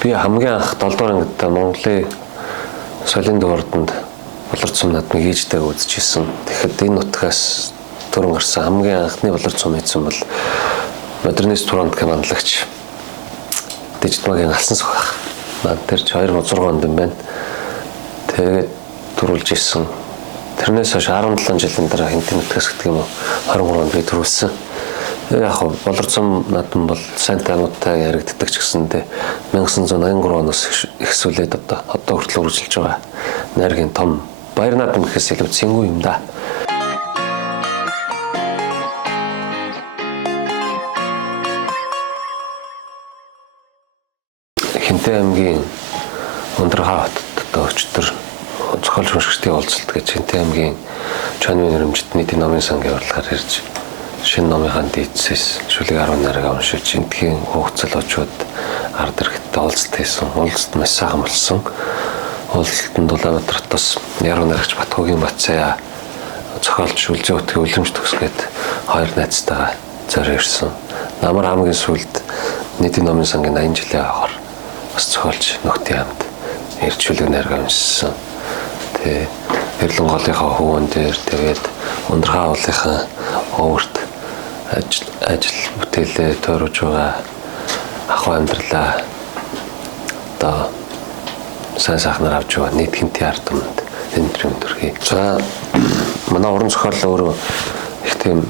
Би хамгийн анх 7 дугаар ангид Монголын соёлын дуурданд болор цум наадмыг ээжтэйг үзчихсэн. Тэгэхэд энэ нутгаас төрөн гарсан хамгийн анхны болор цум хийсэн бол модернист турант командлагч Дэжидмагийн алсан сөх ах. Наад тэр 2006 онд юм байна. Тэгээд төрүүлж ирсэн. Тэрнээс хойш 17 жилийн дараа хинтэн нутгаас гэдэг юм уу 23 онд би төрүүлсэн. Яг болор цум наадам бол сайн таамагтай яригддаг ч гэсэндээ 1983 оноос ихсүүлээд одоо хүртэл үргэлжилж байгаа найргийн том баяр наадам гэхээс илүү цэнгүү юм да. Хинтэн аймгийн Ундрахаа хотод өчтөр зохиолч уншигчдын уулзалт гэж Хинтэн аймгийн Чанмын нэрмжит нийтийн номын сангийн урлагаар ирж шинэ номынхаа дийцээс шүлэг 10 нарыг уншиж энтхийн хуугцал очоод ард ирэхтэй уулзалт хийсэн. Уулзалт маш сайхан болсон. Уулзалтанд Улаанбаатартаас Яруу наригч Батхуугийн Батцая зохиолч Үлзий утгийн үлэмж төгсгээд хоёр найзтайгаа зорь ирсэн. Намар хамгийн сүүлд нийтийн номын сангийн 80 жилийн хагар бас зохиолч нөхдийн хамт ирж шүлэг нарыг уншсан. Тэгээ Эрлэн голынхаа хөвөн дээр тэгээд Ундрахаа уулынхаа өөрт ажил бүтээлээ тойрож байгаа ахуй амьдралаа одоо сайн сайхнаар авч байгаа нийт хинтийн ард түмэнд энэ өнөрхий. За манай уран зохиол өөрөө их тийм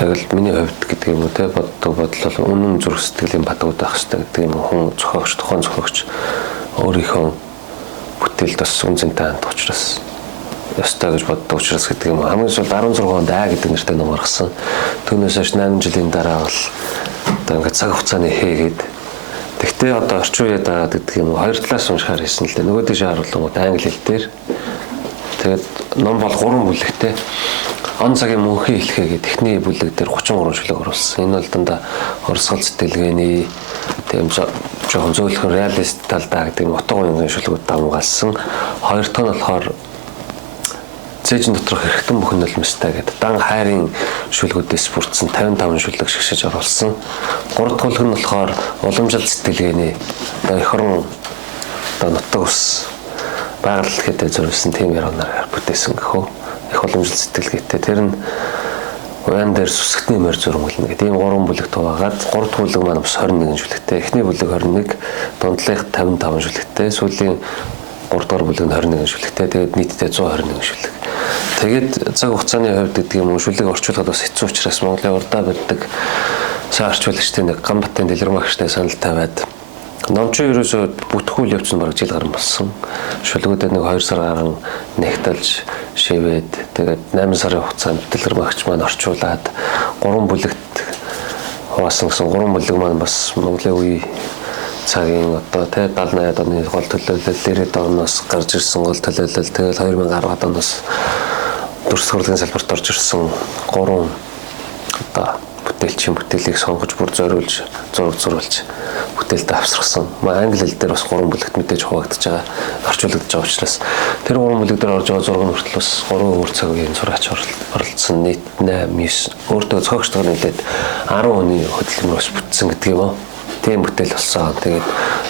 яг л миний хувьд гэдэг юм уу те бодлол үнэн зүрх сэтгэлийн батгууд байх хэрэгтэй гэдэг юм хүн зохиогч тухайн зохиогч өөрийнхөө бүтээлд бас үнцэнтэй хандах учраас ёстой гэж боддог учраас гэдэг юм. Хамгийн сүүлд 16 онд А гэдэг нэртэй ном гаргасан. Түүнээс хойш 8 жилийн дараа бол одоо ингээд цаг хугацааны хийгээд тэгтээ одоо орчин үеэд дагаад гэдэг юм. Хоёр талаас уншихаар хийсэн л дээ. Нөгөө тийш харуулгууд англи хэл дээр. Тэгээд ном бол 3 бүлэгтэй. Он цагийн мөнхийн хэлхээгээ техникийн бүлэг дээр 33 шүлэг оруулсан. Энэ бол дандаа орсгол сэтгэлгээний тийм жоохон зөөлхөн реалист талдаа гэдэг юм. Утга уянгийн шүлгүүд давмгаалсан. Хоёр дахь нь болохоор Цэжин доторх эрхтэн бүхэн нулимстай гэдэг дан хайрын шүлгүүдээс бүрдсэн 55 шүлэг шигшиж оруулсан. Гурав дахь бүлэг нь болохоор уламжлалт сэтгэлгээний одоо эх орон одоо нутаг ус байгаль хэлхээтэй зориулсан тийм яруу нараар бүтээсэн гэхүү. Их уламжлалт сэтгэлгээтэй тэр нь уян дээр сүсгтний морь зурмална гэдэг ийм 3 бүлэгт хуваагаад 3 дахь бүлэг маань бас 21 шүлэгтэй. Эхний бүлэг 21, дундлынх 55 шүлэгтэй, сүүлийн 3 дахь бүлэг нь 21 шүлэгтэй. Тэгээд нийтдээ 121 шүлэг. Тэгээд цаг хугацааны хувьд гэдэг юм уу шүлэг орчуулахад бас хэцүү учраас Монголын урдаа барьдаг сайн орчуулагчдын нэг Гамбатын Дэлгэрмагчтай санал тавиад номчин ерөөсөө бүтгүүл явц нь бараг жил гарсан болсон. Шүлгүүдэд нэг 2 сар гарan нэгтэлж шивээд тэгээд 8 сарын хугацаанд Дэлгэрмагч маань орчуулад 3 бүлэгт хуваасан гэсэн 3 бүлэг маань бас Монголын үе цагийн одоо тэ 70-80 оны гол төлөөлөл 90-ад оноос гарч ирсэн гол төлөөлөл тэгээд 2010-ад оноос дүрс хурлын салбарт орж ирсэн 3 одоо бүтээлчийн бүтээлийг сонгож бүр зориулж зураг зурулж бүтээлд авсрахсан. Англи хэл дээр бас 3 бүлэгт мэдээж хуваагдаж байгаа орчуулагдж байгаа учраас тэр 3 бүлэг дээр орж байгаа зураг хүртэл бас 3 өөр цагийн зураач оролцсон нийт 8 9 өөртөө зохиогчдоор нийлээд 10 оны хөдөлмөрөөс бүтсэн гэдэг юм уу. Тийм бүтээл болсон. Тэгээд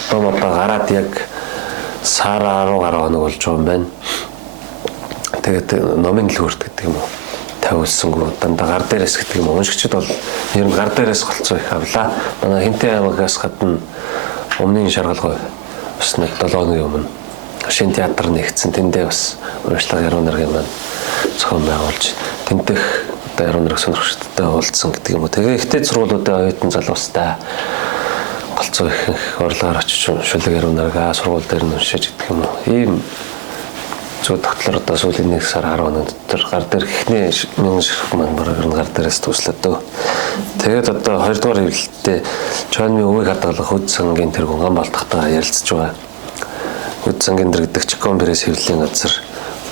том одоо гараад яг сараа 10 гаруй хоног болж байгаа юм байна. Тэгээд номын дэлгүүрт гэдэг юм уу тавьулсангүй дандаа гар дээрээс гэдэг юм уншигчд бол ер нь гар дээрээс голцоо их авлаа. Манай Хинтэн аймагаас гадна өмнгийн шаргалгой бас нэг 7 өдрийн өмнө шинэ театр нэгдсэн. Тэндээ бас уншлага яруу наргийн маань зохион байгуулж тентэх одоо яруу нарыг сонирхчдтай уулзсан гэдэг юм уу. Тэгээ ихтэй сургуулиудын оюутан залуустай голцоо их урлагаар очиж шүлэг яруу наргаа сургууль дээр нь уншиж гэдэг юм уу. Ийм зөв тогтлоор одоо сүүлийн 1 сар 10 хоног дотор гар дээр ихний мянган ширхэг маань бараг гар дээрээс төслөд дөө. Тэгээд одоо 2 дугаар хэвлэлтэд Чанмын өвийг хадгалах Хөд сангийн тэргүүн Гамбалтахтайгаа ярилцж байгаа. Хөд сангийн тэр гэдэг Чикомберээс хэвлэлийн газар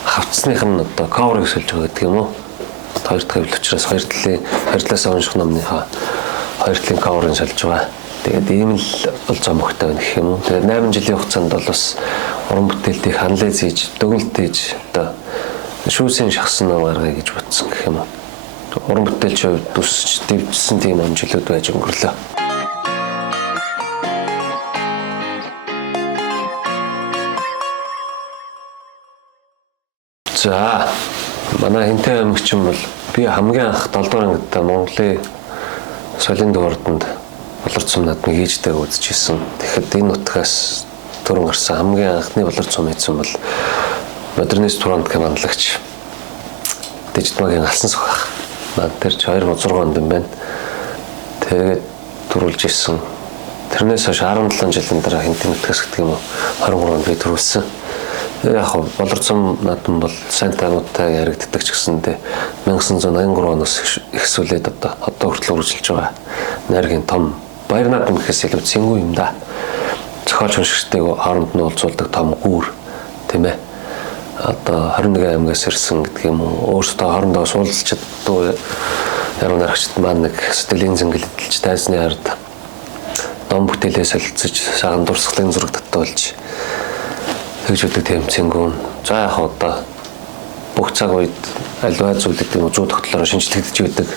хавцсных нь одоо cover-ыг сольж байгаа гэдэг юм уу. Хоёр дахь хэвлэл учраас хоёр талаас унших номныхаа хоёр талын cover-ыг сольж байгаа. Тэгээд ийм л бол зомогтой байна гэх юм уу. Тэгээд 8 жилийн хугацаанд бол бас уран бүтээлтийг анализ хийж, дүгнэлт хийж одоо шүүсийн шахсан ном гаргая гэж бодсон гэх юм уу. Уран бүтээлчийн хувьд төсч дэвжсэн тийм амжилтууд байж өнгөрлөө. За манай Хинтэй аймагчин бол би хамгийн анх 7 дугаар ангид Монголын соёлын дуурданд болор цум наадмыг ээжтэйг үзчихсэн. Тэгэхэд энэ нутгаас төрөн гарсан хамгийн анхны болор цум хийсэн бол модернист туранд командлагч Дэжтмагийн алсан сох. Наад тэр 2006 онд юм байна. Тэгээд төрүүлж ирсэн. Тэрнээс хойш 17 жилийн дараа Хинтээ нутгаас гэдэг юм уу 23 онд би төрүүлсэн. Яг болор цум наадам бол сайн тааnuudтай яригддаг ч гэсэндээ 1983 оноос ихсүүлээд одоо хүртэл үргэлжилж байгаа. Найргийн том баяр наадам гэхээс илүү цэнгүү юм да. Зохиолч уншигчдыг хооронд нь уулзуулдаг том гүүр тийм ээ. Одоо 21 аймгаас ирсэн гэдэг юм уу. Өөрсдөө хоорондоо суулзч чаддгүй яруу найрагчд маань нэг сэтгэлийн зэнгэл эдэлж тайзны ард дом бүтээлээ солилцож сахан дурсгалын зураг татуулж тэгж үүдэг тийм цэнгүүн. За яг одоо бүх цаг үед альва зүйл гэдэг юм уу 100 тогтлороо шинжлэгдэж байдаг.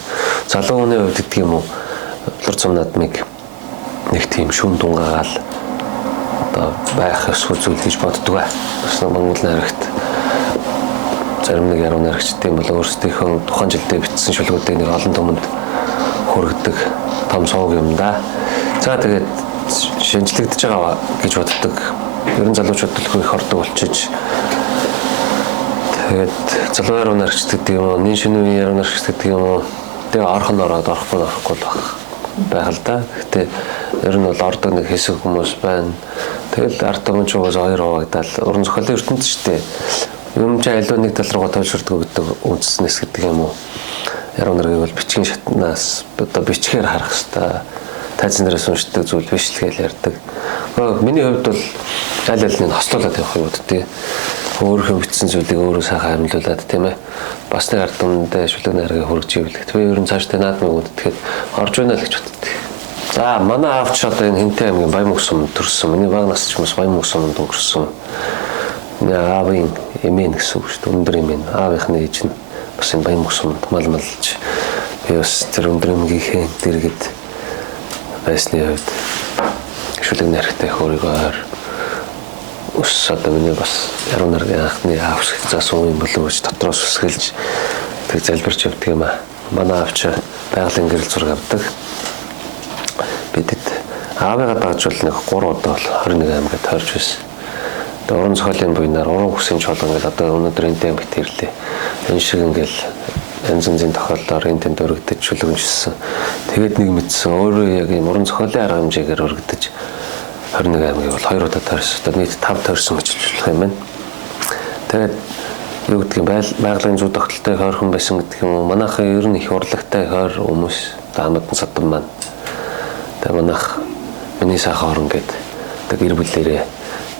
Залуу хүний хувьд гэдэг юм уу болор цум наадмыг нэг тийм шүүн дунгаагаал одоо байх ёсгүй зүйл гэж боддог бай. Бас Монгол найрагт зарим нэг яруу найрагчдын бол өөрсдийнхөө тухайн жилдээ бичсэн шүлгүүдийг нэг олон түмэнд хүргэдэг том сувг юм да. За тэгээд шинжлэгдэж байгаа гэж боддог. Ерөн залуучууд төлхөө их ордог болчиж тэгээд залуу яруу найрагч гэдэг юм уу, нин шинэ үеийн яруу найрагч гэдэг юм уу. Тэгээ орхон ороод орохгүй байх л да. Гэтэ ер нь бол ордог нэг хэсэг хүмүүс байна. Тэгэл ард түмэнчугаас хоёр хуваагдаад уран зохиолын ертөнцийн шүү дээ. Юм чи альва нэг тал руугаа тойшрдог гэдэг үндснэс гэдэг юм уу. Яруу найргийг бол бичгийн шатнаас одоо бичгээр харах хэрэгтэй. Тайзан дээрээс уншдаг зүйл биш л гэж ярьдаг. Миний хувьд бол аль алиныг хослуулаад явах юм тий. Өөрөө бичсэн зүйлийг өөрөө сайхан амьлуулад тийм ээ. Бас нэг ард түмэндээ шүлэг найргийг хөргөж ивэл. Тэгээ ер нь цаашдаа наадмыг үндэхэд орж байна л гэж боддог. За манай аавч одоо энэ Хинтээ аймгийн Баян мөсөмд төрсөн. Миний баг насч хүмүүс Баян мөсөмд өнгөрсөн. Аавын эмээ гэсэн үг шүү дээ. Өндөр эмээ. Аавынхны ээж нь бас энэ Баян мөсөмд малмалж би бас тэр өндөр эмгийнхээ дэргэд байсны хувьд шүлэг найрагтай өөрийгөө ус одоо миний бас яруу найргийн анхны аав шиг заасан юм болов гэж дотроос үсгэлж тэг залбирч явдаг юм аа. Манай аавч байгалийн гэрэл зураг авдаг. Бидэд аавыгаа даажвал нэг 3 удаа бол 21 аймагт тойрч байсан. Тэгээ уран зохиолын буйнаар уран хүсийн чуулган гэдэг одоо өнөөдөр энэ аймагт ирлээ. Энэ шиг ингээл янз янзын тохиолдолд энэ тэнд өргөдөж шүлгэмжсэн. Тэгээд нэг мэдсэн өөрөө яг юм уран зохиолын арга хэмжээгээр өргөдөж 21 аймгийг бол 2 удаа тойрсон. Одоо нийт 5 тойрсон гэж хэлэх юм байна. Тэгээд юу гэдэг юм байгалийн зүй тогтолтой хойрхон байсан гэдэг юм уу. Манайхан ер нь их урлагтай хойр хүмүүс хамаадан садан маань. Тэгээд манайх миний сайхан орон гэдэг гэр бүлээрээ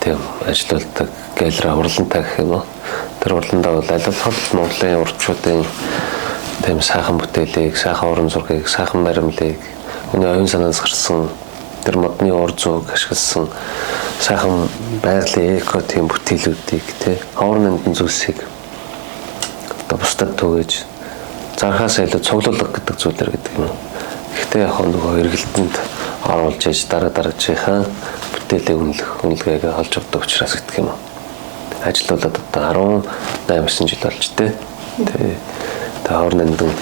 тийм ажилладаг гэлрээ урлантай гэх юм уу. Тэр урландаа бол аль болох Монголын урдчуудын тийм сайхан бүтээлийг, сайхан уран зургийг, сайхан баримлыг хүний оюун санаанаас гарсан тэр модны ур зураг ашигласан сайхан байгалийн эко тийм бүтээлүүдийг тий хоорон эндэн зүйлсийг одоо бусдад түгэж зархаас илүү цуглуулга гэдэг зүйлэр гэдэг юм. Гэхдээ яг нөгөө эргэлтэнд оруулж иж дараагийнхаа бүтээлийг үнэлгээгээ олж авдаг учраас гэдэг юм. Ажиллаулаад одоо 18 жил болж тий. Тэгээ хоорон эндэн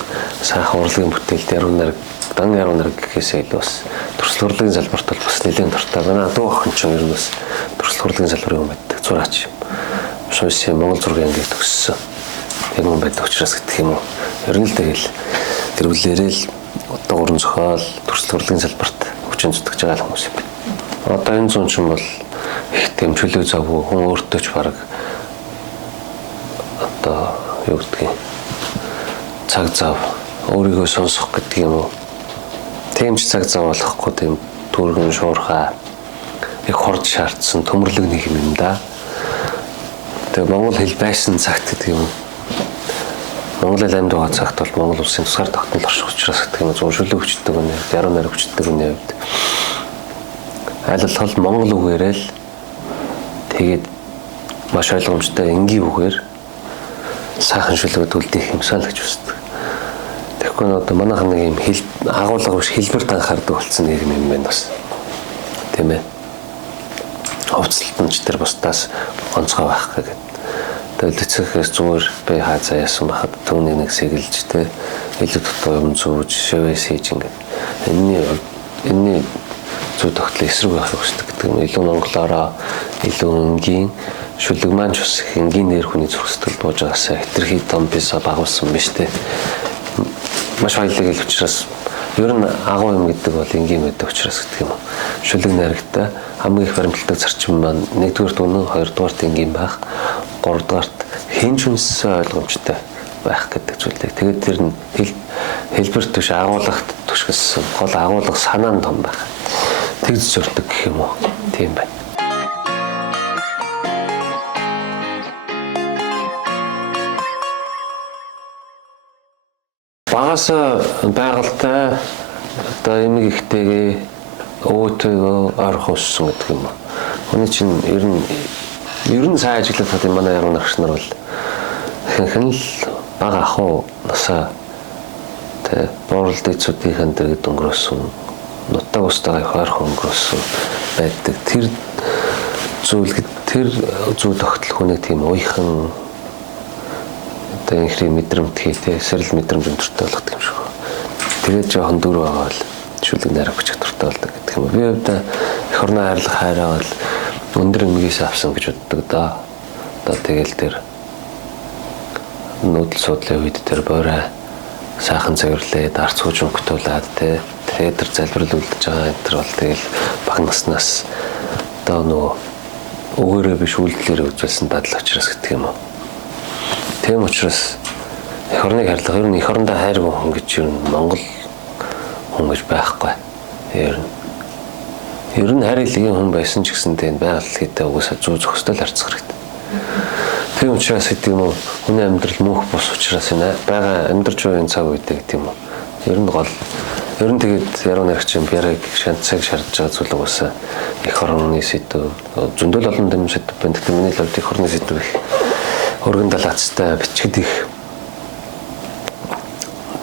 сайхан урлагийн бүтээлд яруу найраг дан яруу найраг гэхээсээ илүү бас төрөл урлагийн салбарт бол бас нэлээд дуртай байна. Дуу охин ч ер нь бас төрөл урлагийн салбарын хүн байдаг. Зураач юм. Шуйсын Монгол зургийн ангийг төгссөн. Яг хүн байдаг учраас гэдэг юм уу. Ер нь л тэгэл тэр бүлээрээ л одоо уран зохиол төрөл урлагийн салбарт хүчин зүтгэж байгаа хүмүүс юм байна. Одоо энэ зүүн чинь бол их тийм чөлөө завгүй хүн өөртөө ч бараг одоо юу гэдгийг цаг зав өөрийгөө сонсох гэдэг юм уу. Тийм ч цаг зав болохгүй тийм түргэн шуурхай их хорд шаардсан төмөрлөг нэг юм да. Тэгээ монгол хэл байсан цагт гэдэг юм. Монгол хэл амьд байгаа цагт бол монгол улсын тусгаар тогтнол орших учраас гэдэг юм зуршилэг хүчтэй гэнэ, яруу найраг хүчтэй гэнэ хувьд. Аль болох монгол үгээрээ л тэгээд маш ойлгомжтой энгийн үгээр сайхан шүлгүүд үлдээх юмсаа л гэж үздэг. Тэгэхгүй одоо манайхан нэг юм хэл агуулга биш хэлбэрт анхаардаг болсон нэг юм байна бас. Тийм ээ. Хувцлалтч тэр бусдаас онцгой байх гэдэг. Тэгээд эцэгээс зүгээр би хаазаа яасан бахад түүний нэг сэгэлж тэ илүү дутуу юм зүүж шивээс хийж ингээд энэний зүй тогтлоо эсрэг байх хэрэгтэй гэдэг юм. Илүү монголоороо илүү өнгийн шүлэг маань ч бас энгийн нэр хүний зүрх сэтгэл бууж байгаасаа хитрхи том бисаа багуулсан биш тэ. Маш баялаг л учраас ер нь агуу юм гэдэг бол энгийн байдаг учраас гэдэг юм. Шүлэг найрагтай хамгийн их баримтлагдаг зарчим маань нэгдүгээр үнэн, хоёрдугаарт энгийн байх, гуравдугаарт хэн ч үнсээ ойлгомжтой байх гэдэг зүйлийг. Тэгээд тэр нь хэлбэр төш агуулгад түшгэлсэн гол агуулга санаа нь том байх. Тэгж зөрдөг гэх юм уу? Тийм байна. Багаас байгальтай одоо эмэг ихтэйгээ өөтөөгөө орох уссан гэдэг юм. Хүний чинь ер нь сайн ажиглах гэдэг манай яруу нарагч нар бол хэн л бага ахуу насаа тэ борлд эцүүдийн дэргэд өнгөрөөсөн нутаг устгаа их ойрхон өнгөрөөсөн байдаг. Тэр зүйл тогтол хүнийг тийм уйхан одоо ихрий мэдрэмтгий тэ сэрэл мэдрэмж өндөртэй болгох юм шиг. Тэгээд жоохон дүр байгаа бол шүлэг найраг бичих дуртай болдог гэдэг юм. Би өвдө эх орны хайрлах хайраа бол өндөр эмгээс авсан гэж боддог да. Одоо тэгэл тэр нүүдэл судлын үед тэр бороо сайхан цэвэрлээд арц хууч өнгөтүүлээд театр залбирал үлдэж байгаа энэ төр бол тэгэл баг наснаас одоо нөгөө өгөөрөө биш үйлдэлээр үзүүлсэн дадал учраас гэдэг юм уу. Тийм учраас эх орныг хайрлах ер нь эх орондоо хайргүй хүн гэж ер нь Монгол хүн гэж байхгүй. Ер нь хайрлагын хүн байсан ч гэсэн тийм байгальлыхтэй угаасаа зүү зөхсдөл харцах хэрэгтэй. Тийм учраас гэдэг юм уу хүний амьдрал мөнх бус учраас энэ байгаа амьдарч буйн цаг үедээ гэдэг юм уу. Ер нь тэгээд яруу наригч юм бярыг шанцыг шаардж байгаа зүйл угаасаа эх орны сэдв зөндөл олон юм сэдв байна. Тэгтээ миний хувьд эх орны сэдв их өргөн далаацтай бичгэд их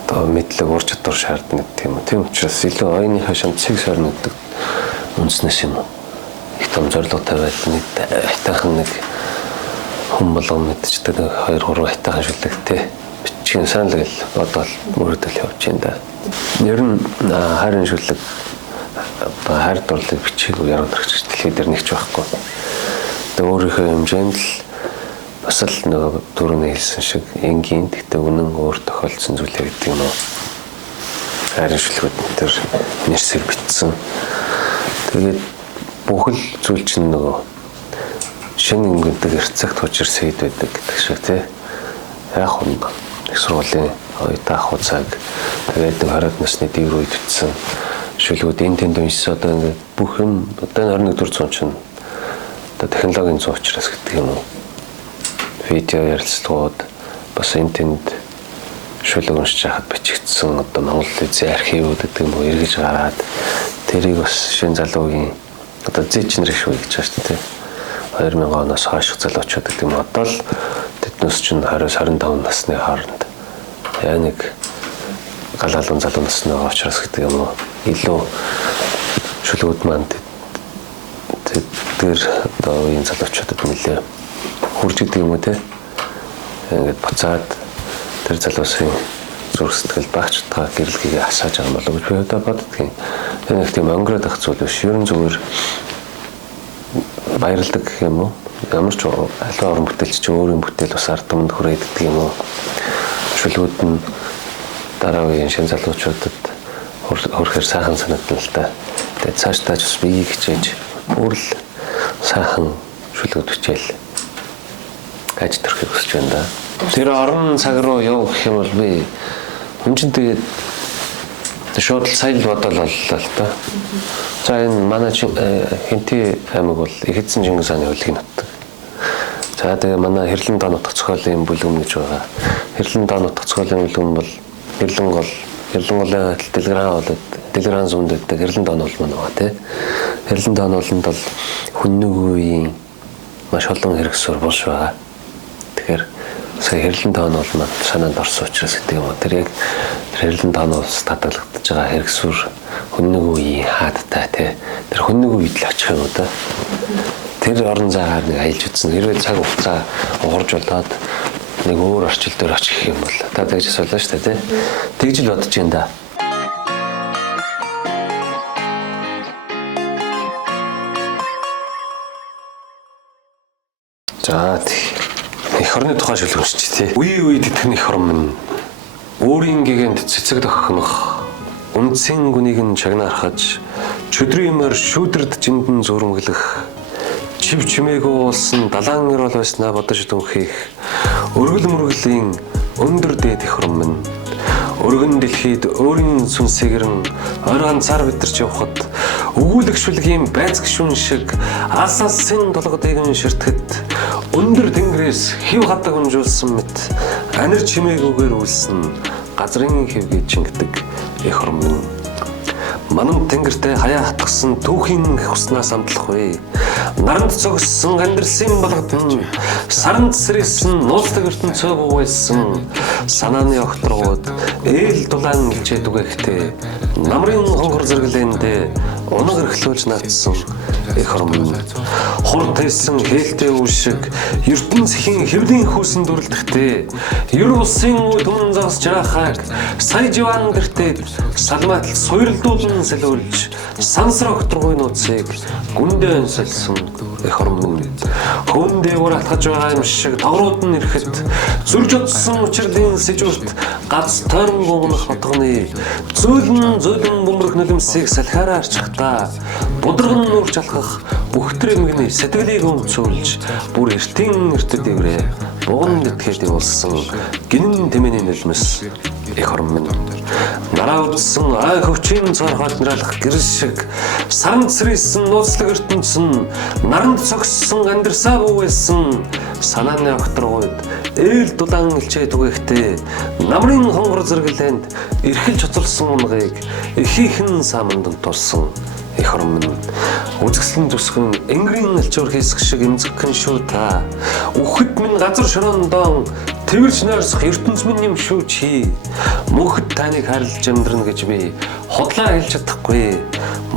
одоо мэдлэг ур чадвар шаардна гэдэг юм уу. Тийм учраас илүү оюуныхаа шанцыг сорногддог үндэснээс юм уу. Их том зорилго тавиад нэг хайтахан нэг хүн болгон мэдчихдэг 2-3 хайтахан шүлэгтэй бичгийн санал гэл бодвол мөрөдөл явж байна да. Ер нь хайрын шүлэг хайр дурлалыг бичээгүй яруу нарагч дэлхий дээр нэгч байхгүй. Тэгээ өөрийнхөө хэмжээнд л бас л нөгөө түрүүний хэлсэн шиг энгийн тэгтээ үнэн өөр тохиолдсон зүйлээ гэдэг юм уу. Хайрын шүлгүүд тэр нэрсээр бичсэн. Тэгээд бүх л зүйл чинь нөгөө шинэ ингэдэг эрцэгт хужир сэйд байдаг гэдэг шиг тий. Яг хүн их сургуулийн оюутан ах цаг тэгээд 20-аад насны дийр үед бичсэн шүлгүүд энэ тэнд уншсан одоо ингээд бүх юм одоо 21-р зуун чинь одоо технологийн зуун учраас гэдэг юм уу. Видео ярилцлагууд бас энэ тэнд шүлэг уншиж хахад бичигдсэн одоо Монгол Улсын архивууд гэдэг юм уу эргэж гараад тэрийг бас шинэ залуугийн одоо зэч нэр шүү гэж байна шүү дээ. 2000 оноос хойш залуучууд гэдэг юм одоо л тэднээс чинь 20-25 насны хооронд яг нэг галаалын залуу насны учраас гэдэг юм уу илүү шүлгүүд маань тэр одоо үеийн залуучуудад нэлээ хурж гэдэг юм уу те ингээд буцаад тэр залуусын зүрх сэтгэл багчтайгаа гэрэлхийгээ асааж байгаа болов гэж би одоо боддгийн. Тэр нэг тийм өнгөрөөд ах зүйл биш. Ерөн зүгээр баярлдаг гэх юм уу? Ямар ч аливаа орон бүтээлч чи өөрийн бүтээл бас ард түмэнд хүрээд гэдэг юм уу? Шүлгүүд нь дараа үеийн шинэ залуучуудад хөрөхөр сайхан санагдана л да. Тэгээд цаашдаа ч бас биеийг хичээж өөрл сайхан шүлгүүд бичээл аж төрхийг хүсэж байна да. Тэр орон цаг руу явах гэх юм бол би хүн чинь тэгээд шууд сайн л бодол боллоо л да. За энэ манай Хинти аймаг бол их эзэн Чингис хааны хөлийг нутдаг. За тэгээ манай Хэрлэн доо нутаг зохиолын бүлэм гэж байгаа. Хэрлэн доо нутаг зохиолын бүлэм бол Хэрлэнголын Дэлгэран зүүнд байдаг Хэрлэн доо бол манай тий. Хэрлэн доо бол хүннэг үеийн маш олон хэрэгсүр болж байгаа. Тэгэхээр сая Хэрлэн доо бол маань санаанд орсон учраас гэдэг юм. Тэр яг Хэрлэн доноос татгалагдж байгаа хэрэгсүр хүннэг үеийн хаадтай тий. Тэр хүннэг үед л очих юм да. тэр орон зайгаар нэг аялж үзсэн. Хэрвээ цаг хугацаа уурж болоод нэг өөр орчил дээр очих юм бол та тэгж асуулаа шүү дээ, тий. Тэгж л бодож юм да. За эх орны тухай шүлгэмжч тий. Үе үед тэтгэх орн минь өөрийн гэгэнд цэцэг тоххнох үнцэн гүнийг нь чагнаархаж чөдрийн морь шүүдэрд жиндэн зурмглах чив чимээгүй уулсан далайн ирэл байснаа бодож дүнхийх өргөл мөргөлийн өндөр дээд эх орн минь өргөн дэлхийд өөрийн сүнсэгэрэн орон цар битэрч явхад өгүүлэгшүүлгийн байц гişүн шиг алс алсын толгодыг нь ширтгэд өндөр тэнгэрээс хив хадаг унжуулсан мэт анир чимээгүйгээр үлсэн газрын хөвгий чингдэг эх орн минь манам тэнгэртэй хаяа хатгсан түүхийн хуснаас амтлах вэ. Наранд цогссон амьдрсын болготон саранд сэргэсэн нууцлаг ертөнцөө бугайсан санааны огторгууд ээл дулаан илчээд үгэхтэй намрын хонгор зэрэглэндээ унаг эрхлүүлж наадсан эх орн минь хурд тайсан хээлтэй үе шиг ертөнцийн хэвлийн хүүсэн дүрлдэхтэй ер улсын түмэн загас жаахаг сая живан гэртээ салмаатал суйрлдуулан сэлүүлж сансар огторгой нууцыг гүндээ онсолсон эх орн минь хөөндөө уратгаж байгаа юм шиг тогрууд нь ирэхэд зүрж утсан учирлын сэжүүрт гац тойрон гугнах хотгоны зөөлөн бөмбөрөх нулимсыг салхиараа арчихтаа будрагн нүүрч алхах бүхтрэг мэгний сэтгэлийг өмцөөлж бүр эртэн эртэд иврээ буган нэтгээд явуулсан гинэн тэмээний нулимс эх орн минь нараа үдсэн ай хөвчийн цорхоод нэралах гэрэл шиг саранд сэргэсэн нууцлаг ертөнцөн наранд цогссон амьдрсаа бүгэсэн санааны огторгууд ээл дулаан илчээд үгэхтэй намрын хонгор зэрэглэнд эрхэлж хоцолсон унгыг эхийнхэн саманд дунтуулсан эх орн минь үзэсгэлэн зүсгэн энгэрийн алчуур хийсэх шиг эмзэгхэн шүү та үхэд минь газар шорондоо тэрж нойрсох ертөнц минь юм шүү чи мөнхөд таныг харилж амьдрна гэж би хотлоо хэлж чадахгүй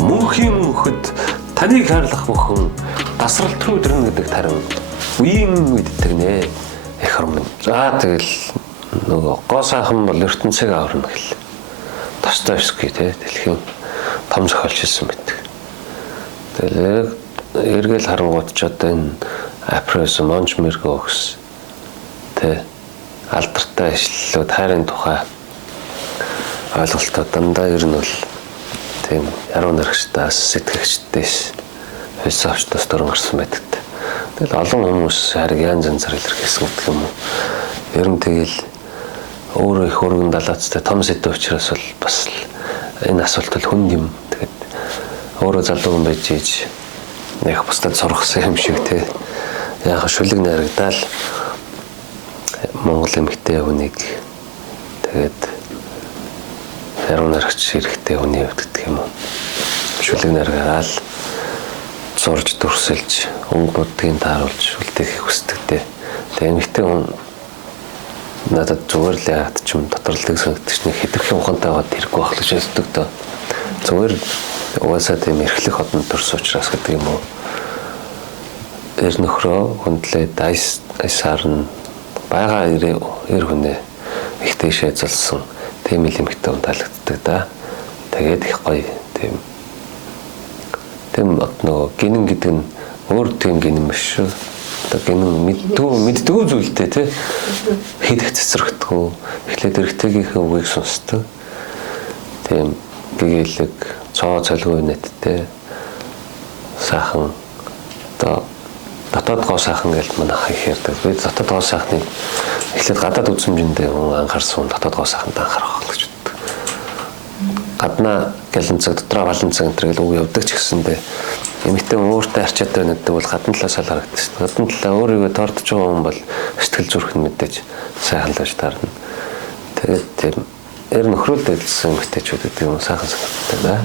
мөнхийн мөнхөд таныг хайрлах бүхэн тасралт руу дэрнэ гэдэг тарин үеийн үед тэгнэ эх орн минь. За тэгэл нөгөө гоо сайхан бол ертөнцийг аварна гэл Достоевский тий дэлхийн том зохиолч хэлсэн байдаг. Тэгэл эргэл харангуут ч одоо энэ Апрес Мончмерго гэсэн тий алдартай ишлэлүүд хайрын тухай ойлголтоо дандаа ер нь бол тийм яруу найрагчдаас сэтгэгчдээс философчдоос дөрөн гарсан байдаг. Тэгэл олон хүмүүс хайрыг янз янзаар илэрхийлсэн гэдэг юм уу. Ер нь тэгэл өөрөө их өргөн далаацтай том сэдв учраас бол бас энэ асуулт бол хүнд юм. Тэгээд өөрөө залуу хүн байж ийж нэг бусдад сургасан юм шиг тий. Яг шүлэг найрагдаал Монгол эмэгтэй хүнийг тэгээд яруу найрагч хэрэгтэй хүний хувьд гэдэг юм уу. Шүлэг найргараал зурж дүрсэлж өнгө буддгийг тааруулж үлдээх хүсдэг дээ. Тэгээд эмэгтэй хүн надад зүгээр л яагаад ч юм доторлдог санагдчих нэг хитрхэн ухаантай аваад хэрэггүй байх гэж хэлдэг дөө. Зүгээр угаасаа тийм эрхлэх хотод төрс учраас гэдэг юм уу. Эр нөхрөө хүндлээд айсаар нь бага эр хүнээ их дэшээ зулсан тийм л эмэгтэй хүн таалагддаг да. Тэгээд их гоё тийм нөгөө гинэн гэдэг нь өөр тийм гинэн биш шүү. Одоо гинэн мэддэггүй зүйлтэй тий. Хийх цэцэрэхдэггүй. Эхлээд эрэгтэйгийнхээ үгийг сонсдог. Тийм гэгээлэг цоо цолгүй нэттэй сайхан одоо дотоод гоо сайхан гэж манай хай ярьдаг. Би дотоод гоо сайхныг эхлээд гадаад үзмжиндээ анхаарсан дотоод гоо сайханд анхаарах гэж боддог. Гаднаа гэлэнцэг дотроо баланцэг энэ гэж үг явдаг ч гэсэндээ эмэгтэй өөртөө арчаатай байна гэдэг бол гадна талаас л харагддаг шүү дээ. Гадна талаа өөрийгөө тордож байгаа хүн бол сэтгэл зүрх нь мэдээж сайхан л байж таарна. Тэгээд тийм эр нөхрөлд ажилласан эмэгтэйчүүд гэдэг юм сайхан санагддаг да.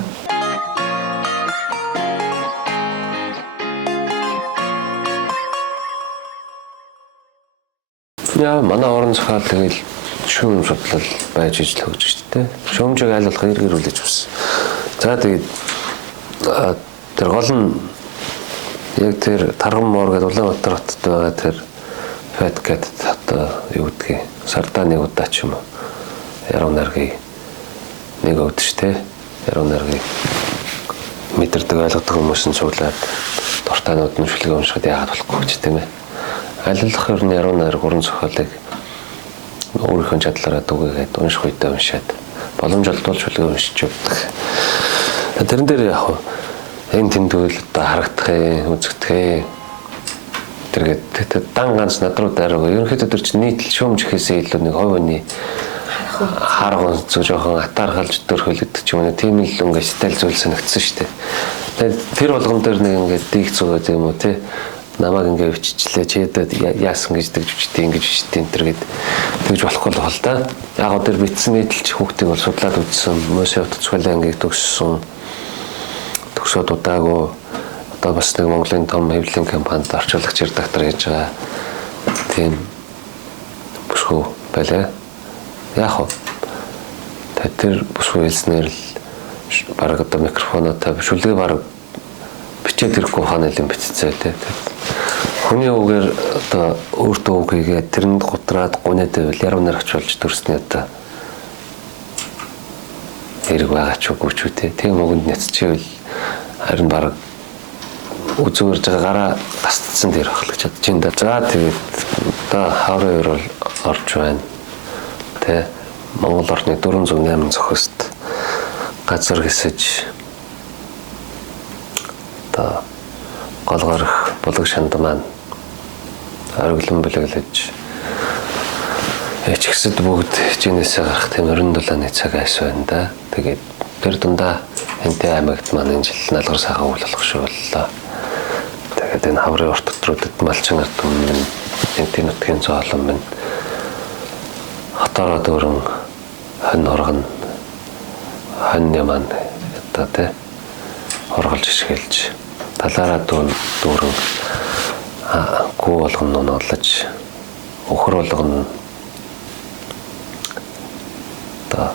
Яа манай орон зохиол тэгэл шүүм судлал байж ижил хөгж штэ. Шүүмжийг аль болох эргэрүүлж өгсөн. За тэгээд тэр гол нь Яг тэр Тарган моор гэдэг Улаанбаатар хотод байгаа тэр Фэт гэдэг одоо юу гэдгийг сардаа нэг удаа ч юм уу яруу найргийг нэг өвдөж штэ яруу найргийг мэдэрдэг ойлгодог хүмүүс нь цуглаад дуртайнууд нь шүлгээ уншихад яагаад болохгүй гэж тийм ээ. Алилах ер нь яруу найр гурван зохиолыг өөрийнхөө чадлаараа дүгээгээд унших үедээ уншаад боломж олдвол шүлгээ уншиж явдаг. Тэрэн дээр яг энэ тэмдгэл одоо харагдах үзэгдэх тэргээд дан ганц над руу дараагүй ерөнхийдөө тэр чинь нийтлэл шүүмж ихээсээ илүү нэг хойвны харгуун зөв жоохон атаархалж дөрхөлөгдөж юм уу тийм л ингээ стайл зүйл санагдсан шүү дээ. Тэгээд тэр болгон дээр нэг ингээ диих зүгээд юм уу те намайг ингээ өвччлээ чийдэд яасан гэж дэгж үчтэй ингэж үчтэй энэ төргээд тэгж болохгүй л бол та. Яг гоо тэр битсэн нийтлэлч хүүхдийг бол судлаад үзсэн Мосевт цоглон ангийг төгссөн төгсөөд удаагүй одоо бас нэг Монголын том хэвлэлийн компанид орчуулагч редактор хийж байгаа тийм бүсгүй байлаа. Яг хоо тэр бүсгүй хэлснээр л бараг одоо микрофоноо тавь шүлгээ бараг бичээд ирэхгүй хаана л юм битцээ тий. Хүний үгээр одоо өөртөө үг хийгээд тэрэнд гутраад гунаад байвал яруу найрагч болж төрсний одоо хэрэг байгаа ч үгүй ч үү тийм үгэнд няцчихвэл харин бараг үзүүрж байгаа гараа тасцсан дээр ахлах чадж байна да. За тэгээд одоо хаврын өөр бол орж байна. Тэ Монгол орны 408 зохиост газар хэсэж одоо гол гарах булаг шанд маань ориглон бүлэглэж ичгсэд бүгд жинээсээ гарах тийм 97-ны цаг айс байна да. Тэгээд тэр дундаа Энтэй аймагт маань энэ жил налгар сайхан үйл болох шүү боллоо. Тэгээд энэ хаврын урт төтрүүдэд малчин ард түмэн Энтэй нутгийн зоолон минь хатараа дөрөн хан оргон хан яман одоо тэ орголж ишгэлж талаараа дүүрэн гүү болгон нуналж өхөр болгон одоо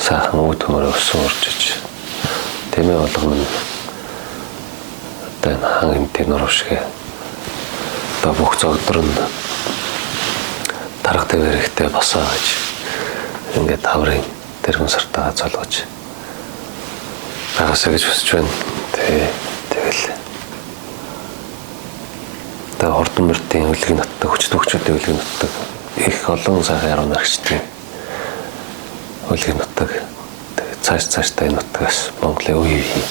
сайхан үд төмөр өссөн урчиж тэмээ болгон одоо хан хэмтэй нуравшгэ одоо бүх зогдор нь тарах дэвэрэхтэй босоо гэж ингээд хаврын тэрхэн сартаа цолгож багасаа гэж хүсэж байна. Тэгэл одоо ордон мөртийн хөлгийн нутдаг хүчтэй хөлгийн нутдаг их олон сайхан яруу найрагчдын хөлгийн нутдаг. Тэгээд цаашдаа энэ нутгаас Монголын үеийн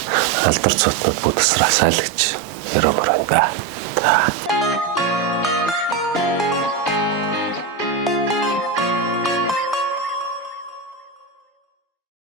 алдар цуутнууд бүдсрах сайлагч яруу байна.